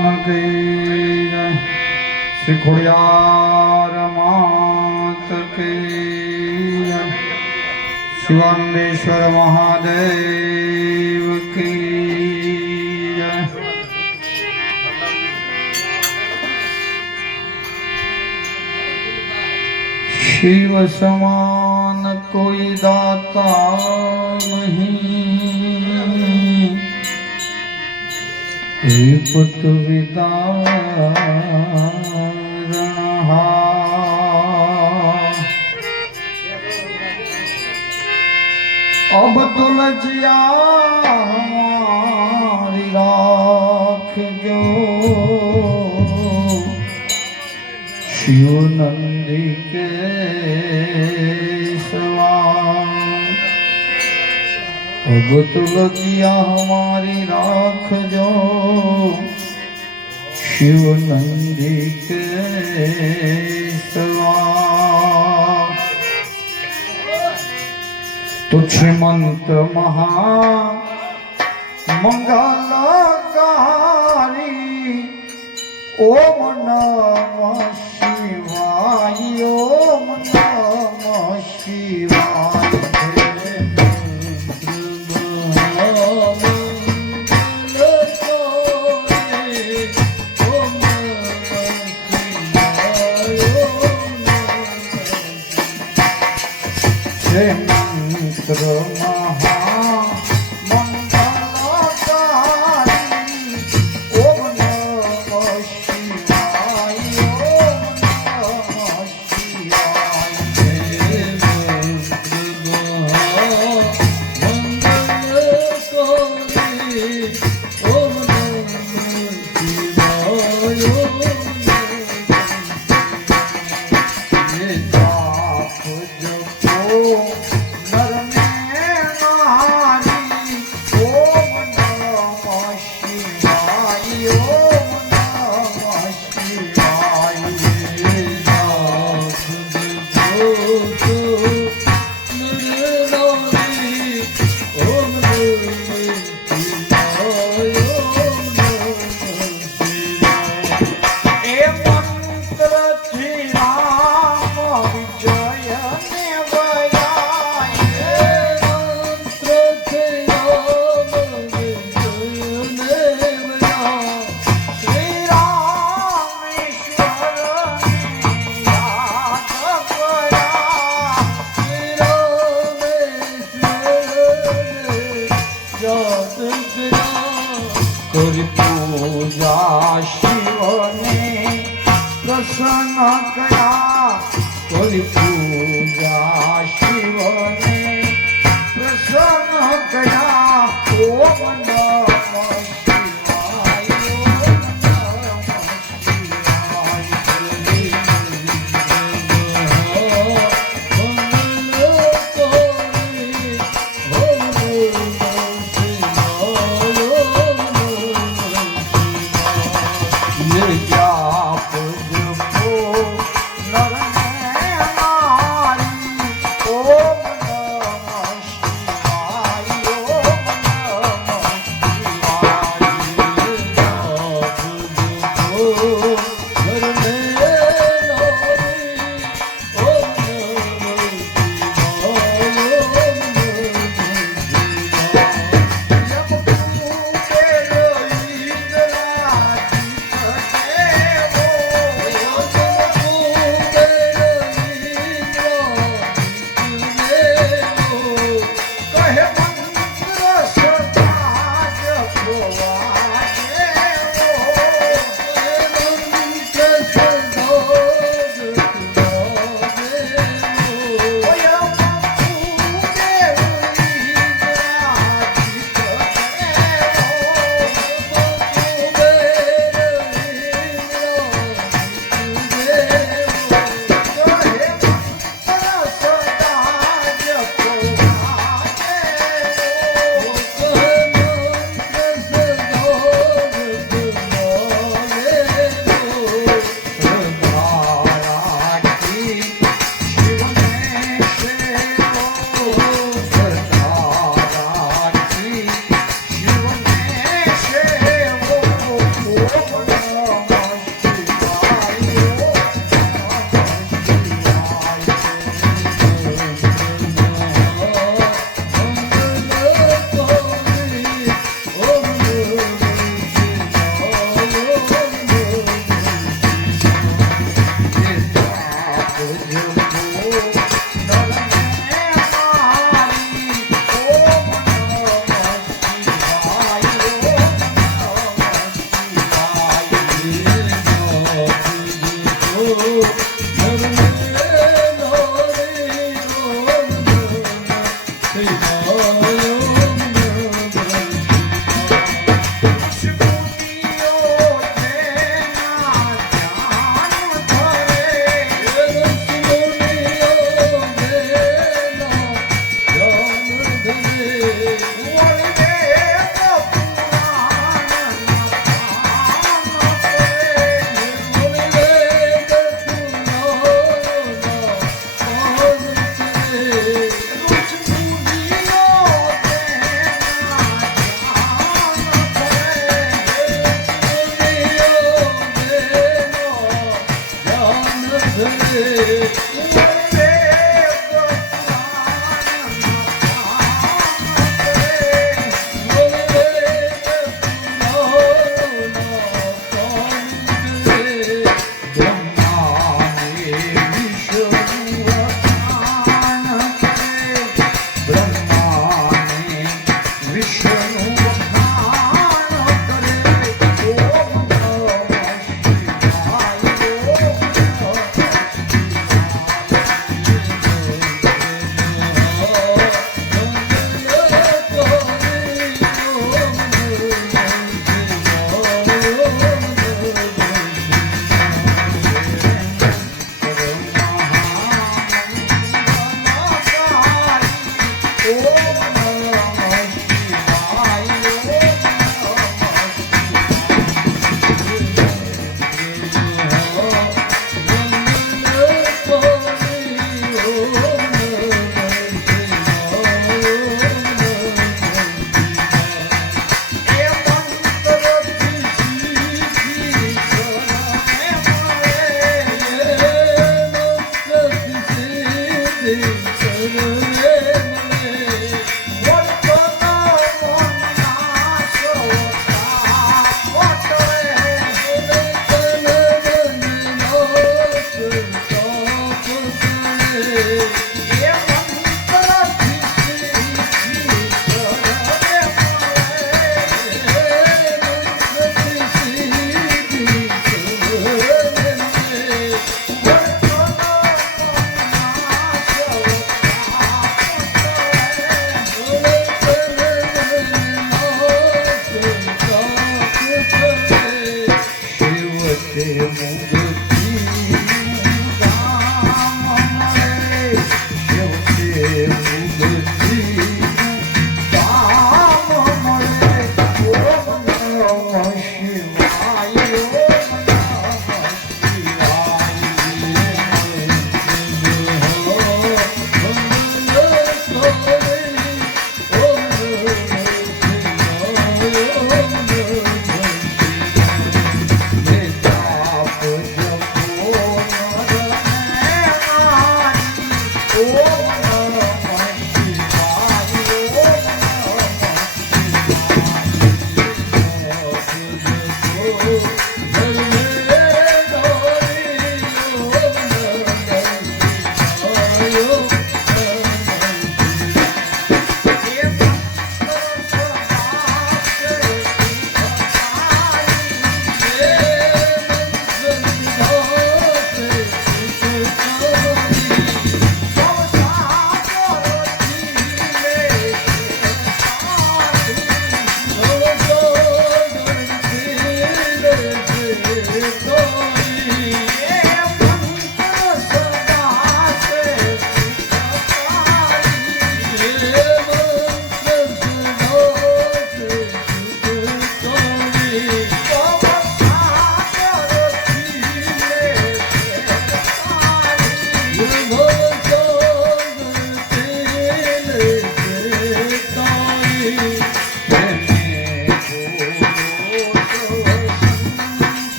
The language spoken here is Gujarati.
ભગવાન કી જય શ્રી ખોડિયાર માત કી જય શિવાનંદેશ્વર મહાદેવ કી જય શિવ સમાન કોઈ દાતા નહીં पुत अब तुलजिया राख जो शिव नंदी के सवा अब तुलजिया શિવનંદિત તુછી મંત્ર મહા મંગલકારી ઓમ નમ શિવાય ઓમ નમ શિવ Yeah.